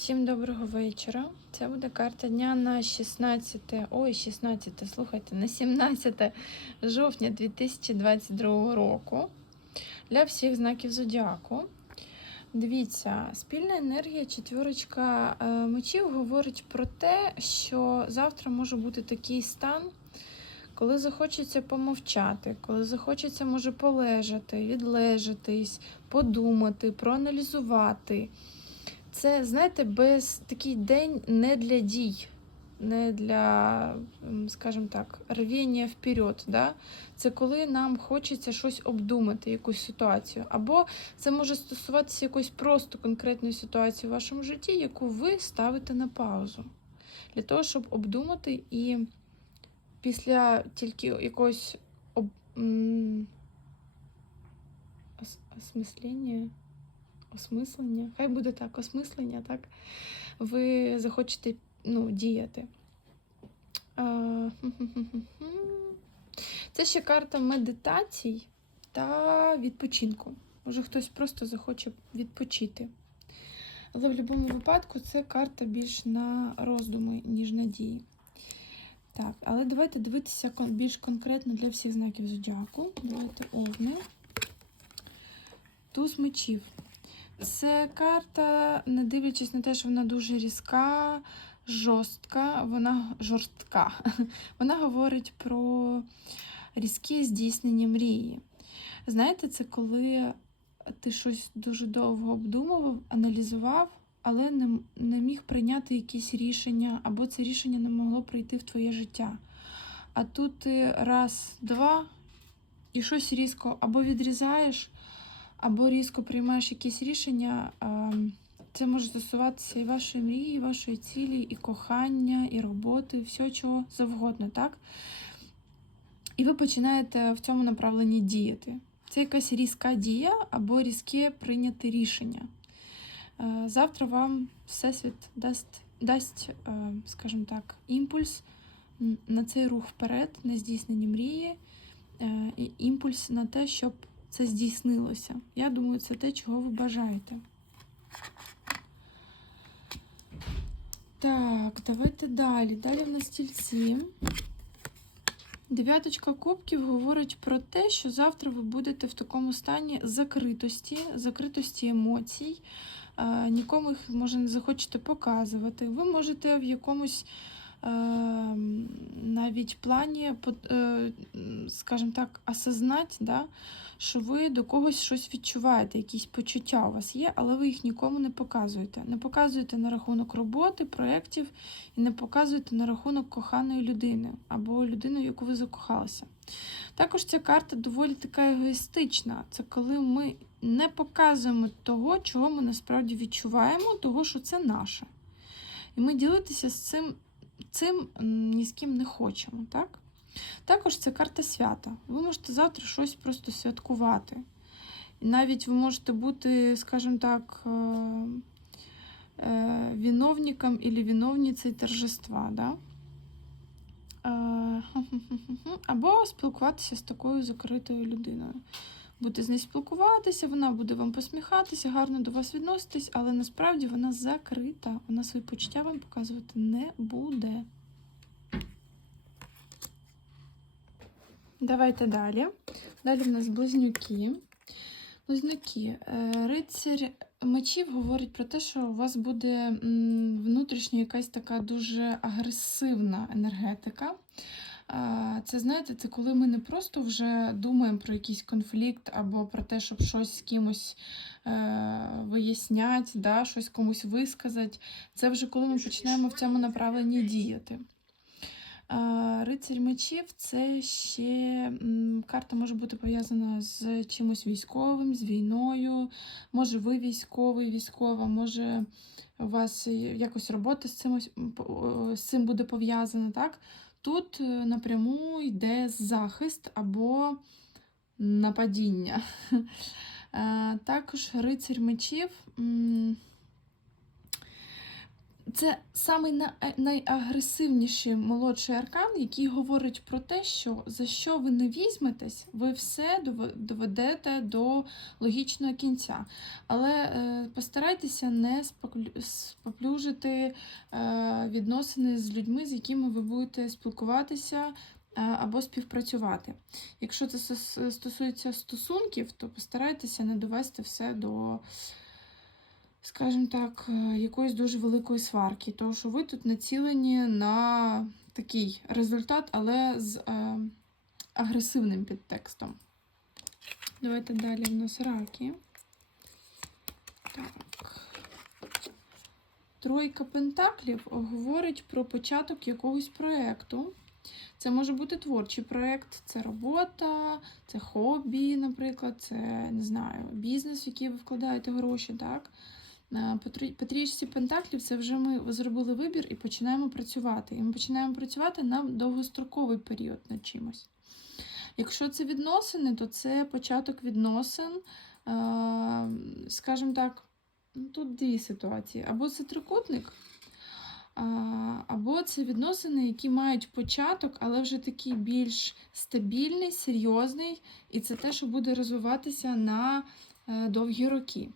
Всім доброго вечора. Це буде карта дня на 16, ой, 16, слухайте, на 17 жовтня 2022 року для всіх знаків зодіаку. Дивіться, спільна енергія четвірочка е, мечів говорить про те, що завтра може бути такий стан, коли захочеться помовчати, коли захочеться може полежати, відлежатись, подумати, проаналізувати. Це, знаєте, без такий день не для дій, не для, скажімо так, рвіння вперед. Да? Це коли нам хочеться щось обдумати, якусь ситуацію. Або це може стосуватися якоїсь просто конкретної ситуації в вашому житті, яку ви ставите на паузу. Для того, щоб обдумати і після тільки якогось об... осмислення осмислення, хай буде так, осмислення, так, ви захочете ну, діяти. Це ще карта медитацій та відпочинку. Може, хтось просто захоче відпочити. Але в будь-якому випадку це карта більш на роздуми, ніж на дії. Так, але давайте дивитися більш конкретно для всіх знаків зодіаку. Давайте овни. Туз мечів. Це карта, не дивлячись на те, що вона дуже різка, жорстка, вона жорстка. Вона говорить про різкі здійснення мрії. Знаєте, це коли ти щось дуже довго обдумував, аналізував, але не, не міг прийняти якісь рішення, або це рішення не могло прийти в твоє життя. А тут ти раз, два, і щось різко або відрізаєш, або різко приймаєш якісь рішення, це може стосуватися і вашої мрії, і вашої цілі, і кохання, і роботи, все чого завгодно, так? І ви починаєте в цьому направленні діяти. Це якась різка дія або різке прийняте рішення. Е, Завтра вам Всесвіт дасть, дасть е, скажімо так, імпульс на цей рух вперед, на здійснення мрії, е, імпульс на те, щоб це здійснилося. Я думаю, це те, чого ви бажаєте. Так, давайте далі. Далі в нас стільці. Дев'яточка кубків говорить про те, що завтра ви будете в такому стані закритості, закритості емоцій. Е, Нікому їх може не захочете показувати. Ви можете в якомусь навіть плані, е, скажімо так, осознати, да, що ви до когось щось відчуваєте, якісь почуття у вас є, але ви їх нікому не показуєте. Не показуєте на рахунок роботи, проєктів і не показуєте на рахунок коханої людини або людини, в яку ви закохалися. Також ця карта доволі така егоїстична. Це коли ми не показуємо того, чого ми насправді відчуваємо, того, що це наше. І ми ділитися з цим, цим ні з ким не хочемо. Так? Також це карта свята. Ви можете завтра щось просто святкувати. І навіть ви можете бути, скажімо так, е, е, виновником або виновницею торжества. Да? Е, Або спілкуватися з такою закритою людиною. Будете з нею спілкуватися, вона буде вам посміхатися, гарно до вас відноситись, але насправді вона закрита. Вона свої почуття вам показувати не буде. Давайте далі. Далі в нас близнюки. Близнюки. Е, Рицарь мечів говорить про те, що у вас буде внутрішня якась така дуже агресивна енергетика. Це знаєте, це коли ми не просто вже думаємо про якийсь конфлікт або про те, щоб щось з кимось е, виясняти, да, щось комусь висказати. Це вже коли ми починаємо в цьому направленні діяти. Е, Рицарь мечів це ще карта може бути пов'язана з чимось військовим, з війною. Може, ви військовий, військова, може у вас якось робота з цим, з цим буде пов'язана. Так? Тут е, напряму йде захист або нападіння. Е, Також рицарь мечів. Це самий е, найагресивніший молодший аркан, який говорить про те, що за що ви не візьметесь, ви все доведете до логічного кінця. Але е, постарайтеся не споплюжити е, відносини з людьми, з якими ви будете спілкуватися або співпрацювати. Якщо це стосується стосунків, то постарайтеся не довести все до скажімо так, е, якоїсь дуже великої сварки, тому що ви тут націлені на такий результат, але з е, агресивним підтекстом. Давайте далі в нас раки. Так. Тройка пентаклів говорить про початок якогось проєкту. Це може бути творчий проєкт, це робота, це хобі, наприклад, це не знаю, бізнес, в який ви вкладаєте гроші. так? Е, по трій- пентаклів це вже ми зробили вибір і починаємо працювати. І ми починаємо працювати на довгостроковий період над чимось. Якщо це відносини, то це початок відносин, е, скажімо так, ну, тут дві ситуації. Або це трикутник, або це відносини, які мають початок, але вже такий більш стабільний, серйозний, і це те, що буде розвиватися на е, довгі роки.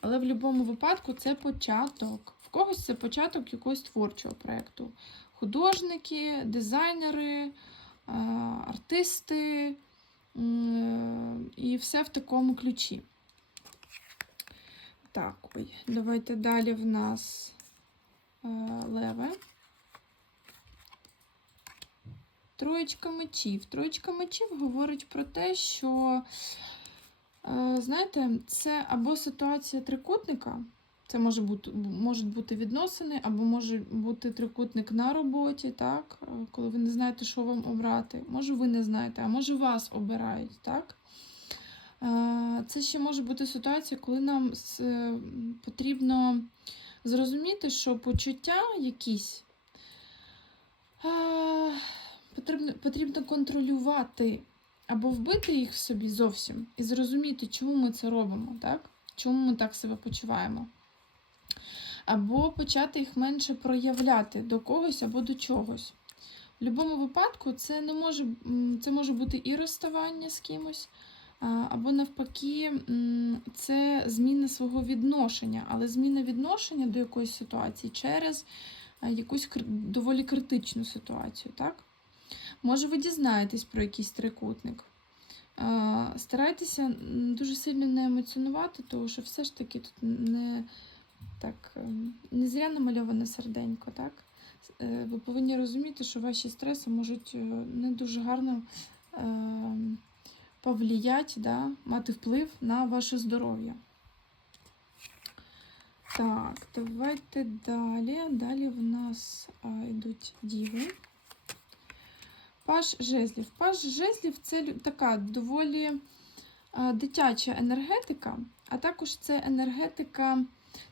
Але в будь-якому випадку це початок. В когось це початок якогось творчого проєкту. Художники, дизайнери, е, артисти і все в такому ключі. Так, ой, давайте далі в нас е, леве. Троєчка мечів. Троєчка мечів говорить про те, що Знаєте, це або ситуація трикутника, це може бути, можуть бути відносини, або може бути трикутник на роботі, так? е, коли ви не знаєте, що вам обрати. Може, ви не знаєте, а може вас обирають. так? Е, Це ще може бути ситуація, коли нам е, потрібно зрозуміти, що почуття якісь е, потрібно, потрібно контролювати або вбити їх в собі зовсім і зрозуміти, чому ми це робимо, так? чому ми так себе почуваємо. Або почати їх менше проявляти до когось або до чогось. В будь-якому випадку це не може, це може бути і розставання з кимось, або навпаки, це зміна свого відношення, але зміна відношення до якоїсь ситуації через якусь доволі критичну ситуацію. так? Може, ви дізнаєтесь про якийсь трикутник. Старайтеся дуже сильно не емоціонувати, тому що все ж таки тут не, так, ем, не зря намальоване серденько. Так? Е, Ви повинні розуміти, що ваші стреси можуть е, не дуже гарно е, повлиять, да, мати вплив на ваше здоров'я. Так, давайте далі. Далі в нас йдуть діви. Паж жезлів. Паж жезлів це така доволі дитяча енергетика, а також це енергетика.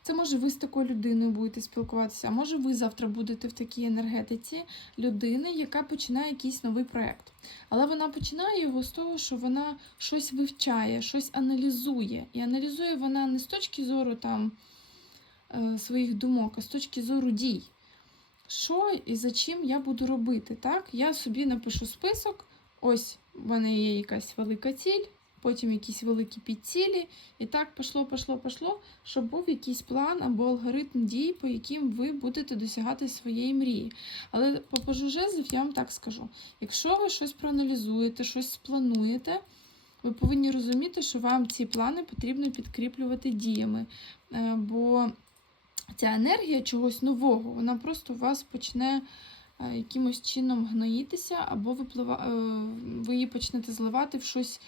Це може ви з такою людиною будете спілкуватися, а може ви завтра будете в такій енергетиці людини, яка починає якийсь новий проєкт. Але вона починає його з того, що вона щось вивчає, щось аналізує. І аналізує вона не з точки зору там, е, своїх думок, а з точки зору дій що і за чим я буду робити. Так? Я собі напишу список, ось в мене є якась велика ціль, потім якісь великі підцілі, і так пішло, пішло, пішло, щоб був якийсь план або алгоритм дій, по яким ви будете досягати своєї мрії. Але по пажу жезлів я вам так скажу: якщо ви щось проаналізуєте, щось сплануєте, ви повинні розуміти, що вам ці плани потрібно підкріплювати діями. Е, Бо ця енергія чогось нового, вона просто у вас почне е, якимось чином гноїтися, або виплива... е, ви її почнете зливати в щось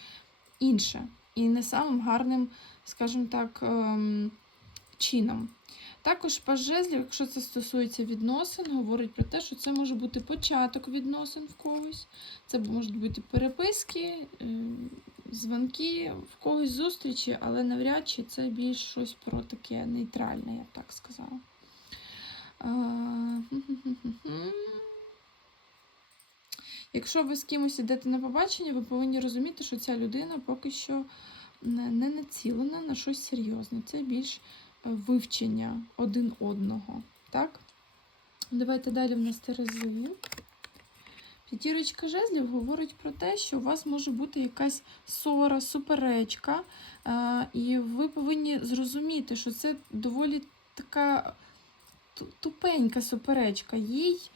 інше. І не самим гарним, скажімо так, ем, чином. Також паж жезлів, якщо це стосується відносин, говорить про те, що це може бути початок відносин в когось, це можуть бути переписки, дзвонки, в когось зустрічі, але навряд чи це більш щось про таке нейтральне, я б так сказала. Якщо ви з кимось йдете на побачення, ви повинні розуміти, що ця людина поки що не не націлена на щось серйозне. Це більш е, вивчення один одного. Так? Давайте далі в нас Терези. П'ятірочка жезлів говорить про те, що у вас може бути якась ссора, суперечка, е, і ви повинні зрозуміти, що це доволі така тупенька суперечка. Їй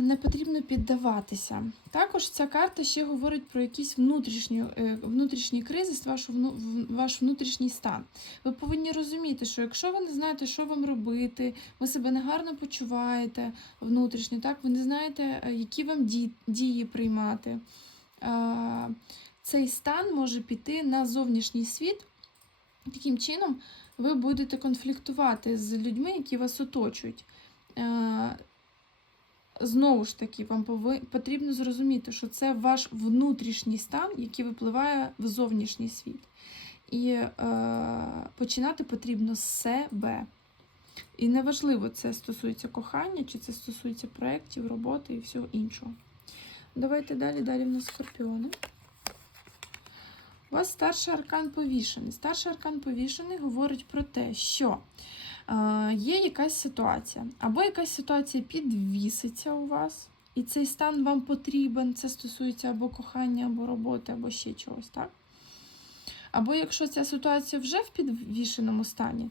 не потрібно піддаватися. Також ця карта ще говорить про якийсь внутрішній, е, внутрішній кризис, ваш, ваш внутрішній стан. Ви повинні розуміти, що якщо ви не знаєте, що вам робити, ви себе негарно почуваєте внутрішньо, так, ви не знаєте, е, які вам дії приймати. е, Цей стан може піти на зовнішній світ. Таким чином, ви будете конфліктувати з людьми, які вас оточують. Знову ж таки, вам потрібно зрозуміти, що це ваш внутрішній стан, який випливає в зовнішній світ. І е, починати потрібно з себе. І неважливо, це стосується кохання, чи це стосується проєктів, роботи і всього іншого. Давайте далі, далі в нас скорпіони. У вас старший аркан повішений. Старший аркан повішений говорить про те, що є якась ситуація, або якась ситуація підвіситься у вас, і цей стан вам потрібен. Це стосується або кохання, або роботи, або ще чогось, так? Або якщо ця ситуація вже в підвішеному стані,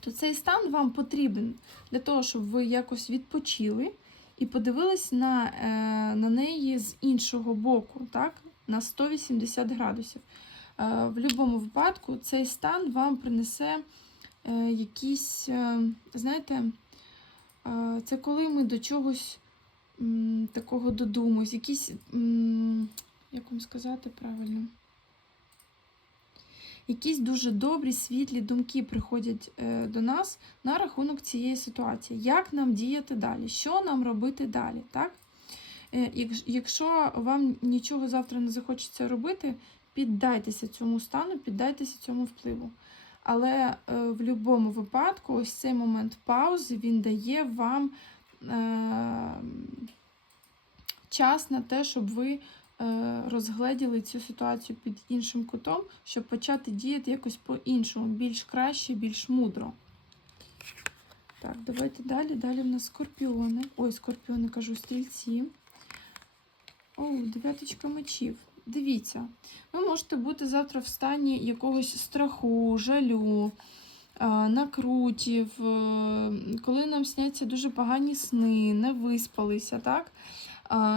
то цей стан вам потрібен для того, щоб ви якось відпочили і подивились на, е, на неї з іншого боку, так? на 180 градусів. Е, в будь-якому випадку цей стан вам принесе е, якісь, е, знаєте, е, це коли ми до чогось такого додумуємось, якісь, як вам сказати правильно, якісь дуже добрі, світлі думки приходять е, до нас на рахунок цієї ситуації. Як нам діяти далі? Що нам робити далі? Так? Е, Якщо вам нічого завтра не захочеться робити, піддайтеся цьому стану, піддайтеся цьому впливу. Але е, в будь-якому випадку, ось цей момент паузи він дає вам е, час на те, щоб ви е, розгледіли цю ситуацію під іншим кутом, щоб почати діяти якось по-іншому, більш краще, більш мудро. Так, давайте далі. Далі в нас скорпіони. Ой, скорпіони кажу, стрільці. О, дев'яточка мечів. Дивіться, ви можете бути завтра в стані якогось страху, жалю, накрутів, е, коли нам сняться дуже погані сни, не виспалися, так?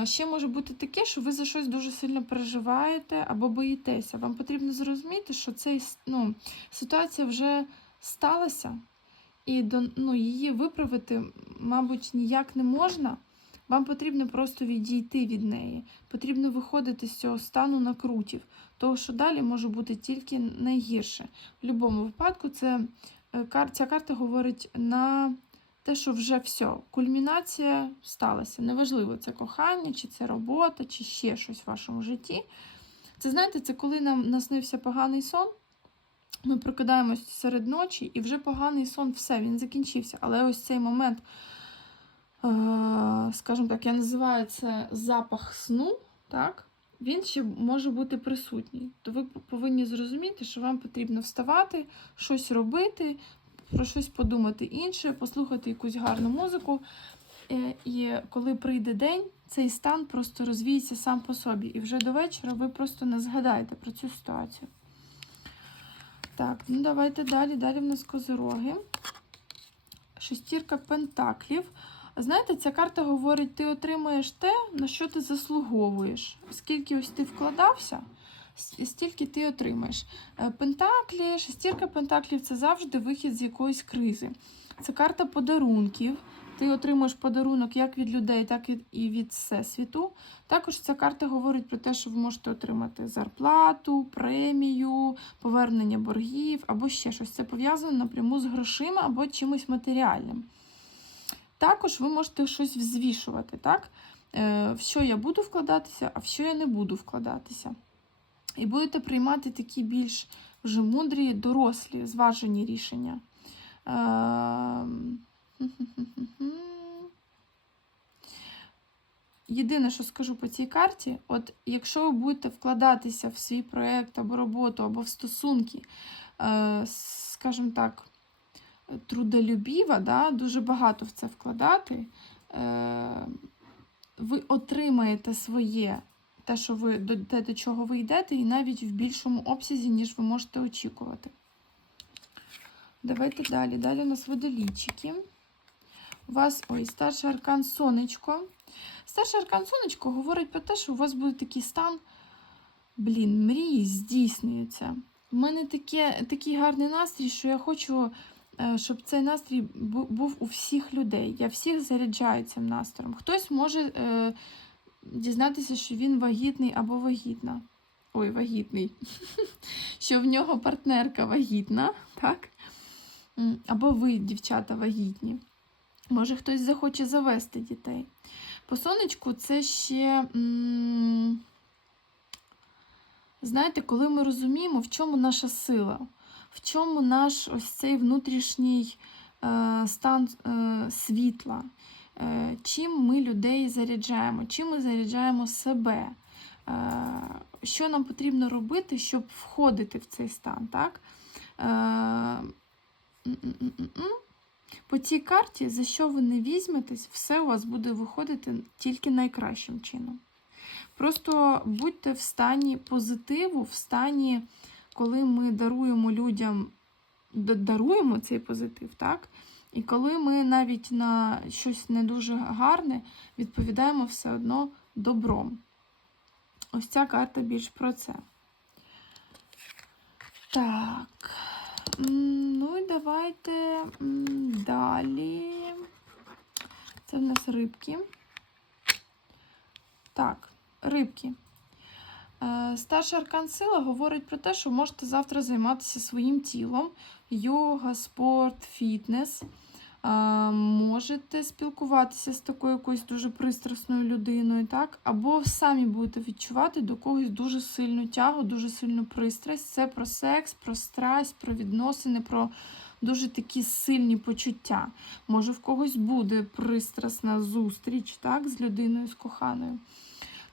Ще може бути таке, що ви за щось дуже сильно переживаєте або боїтеся. Вам потрібно зрозуміти, що цей, ну, ситуація вже сталася, і до, ну, її виправити, мабуть, ніяк не можна. Вам потрібно просто відійти від неї. Потрібно виходити з цього стану накрутів, того, що далі може бути тільки найгірше. В будь-якому випадку це, е, ця карта говорить на те, що вже все, кульмінація сталася. Неважливо, це кохання, чи це робота, чи ще щось в вашому житті. Це знаєте, це коли нам наснився поганий сон. Ми прокидаємось серед ночі, і вже поганий сон, все, він закінчився. Але ось цей момент, скажімо так, я називаю це запах сну, так? Він ще може бути присутній. То ви повинні зрозуміти, що вам потрібно вставати, щось робити, про щось подумати інше, послухати якусь гарну музику. Е, І коли прийде день, цей стан просто розвіється сам по собі. І вже до вечора ви просто не згадаєте про цю ситуацію. Так, ну давайте далі. Далі в нас козироги. Шестірка пентаклів. Знаєте, ця карта говорить, ти отримаєш те, на що ти заслуговуєш. Скільки ось ти вкладався, стільки ти отримаєш. Е, Пентаклі, шестірка пентаклів це завжди вихід з якоїсь кризи. Це карта подарунків. Ти отримуєш подарунок як від людей, так і від всесвіту. Також ця карта говорить про те, що ви можете отримати зарплату, премію, повернення боргів або ще щось. Це пов'язано напряму з грошима або чимось матеріальним. Також ви можете щось взвішувати, так? Е, в що я буду вкладатися, а в що я не буду вкладатися. І будете приймати такі більш вже мудрі, дорослі, зважені рішення. Ем, Єдине, що скажу по цій карті, от якщо ви будете вкладатися в свій проєкт або роботу, або в стосунки, е, скажімо так, трудолюбіва, да, дуже багато в це вкладати, е, ви отримаєте своє, те, що ви те, до чого ви йдете, і навіть в більшому обсязі, ніж ви можете очікувати. Давайте далі. Далі у нас водолійчики. У вас ой, старший аркан сонечко. Старший аркан сонечко говорить про те, що у вас буде такий стан. Блін, мрії здійснюються. У мене таке, такий гарний настрій, що я хочу, щоб цей настрій був у всіх людей. Я всіх заряджаю цим настроєм. Хтось може е, дізнатися, що він вагітний або вагітна. Ой, вагітний. Що в нього партнерка вагітна, так? Або ви, дівчата, вагітні. Може, хтось захоче завести дітей. По сонечку це ще. Знаєте, коли ми розуміємо, в чому наша сила, в чому наш ось цей внутрішній е, стан е, світла, е, чим ми людей заряджаємо, чим ми заряджаємо себе, що нам потрібно робити, щоб входити в цей стан. так? По цій карті, за що ви не візьметесь, все у вас буде виходити тільки найкращим чином. Просто будьте в стані позитиву, в стані, коли ми даруємо людям, даруємо цей позитив, так? І коли ми навіть на щось не дуже гарне відповідаємо все одно добром. Ось ця карта більш про це. Так. Ну і давайте далі. Це в нас рибки. Так, рибки. Е, Старший аркан сила говорить про те, що можете завтра займатися своїм тілом, йога, спорт, фітнес. Е, Можете спілкуватися з такою якоюсь дуже пристрасною людиною, так? Або самі будете відчувати до когось дуже сильну тягу, дуже сильну пристрасть. Це про секс, про страсть, про відносини, про дуже такі сильні почуття. Може, в когось буде пристрасна зустріч так, з людиною, з коханою.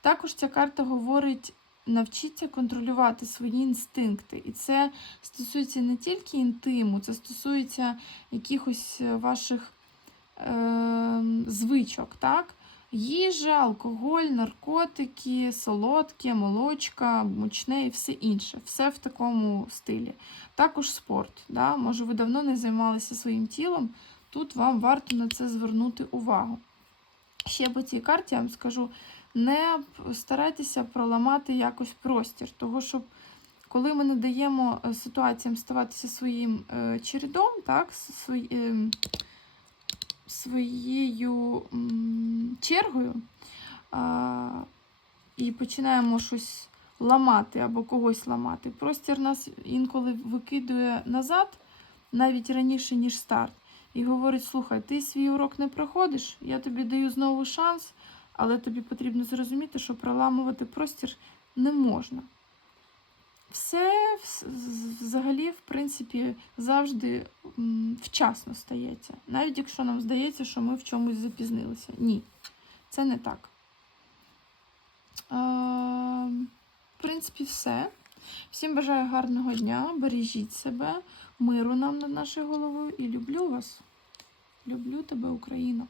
Також ця карта говорить: навчіться контролювати свої інстинкти. І це стосується не тільки інтиму, це стосується якихось е, ваших е, звичок. так? Їжа, алкоголь, наркотики, солодке, молочка, мучне і все інше. Все в такому стилі. Також спорт. Да? Може, ви давно не займалися своїм тілом, тут вам варто на це звернути увагу. Ще по цій карті я вам скажу, не старайтеся проламати якось простір, того що коли ми не даємо е, ситуаціям ставатися своїм е, чередом, так, ем, своєю чергою, і починаємо щось ламати або когось ламати. Простір нас інколи викидує назад, навіть раніше, ніж старт. І говорить: слухай, ти свій урок не проходиш, я тобі даю знову шанс, але тобі потрібно зрозуміти, що проламувати простір не можна. Все взагалі, в принципі, завжди вчасно стається. Навіть якщо нам здається, що ми в чомусь запізнилися. Ні, це не так. В принципі, все. Всім бажаю гарного дня, бережіть себе, миру нам над нашою головою і люблю вас. Люблю тебе, Україна.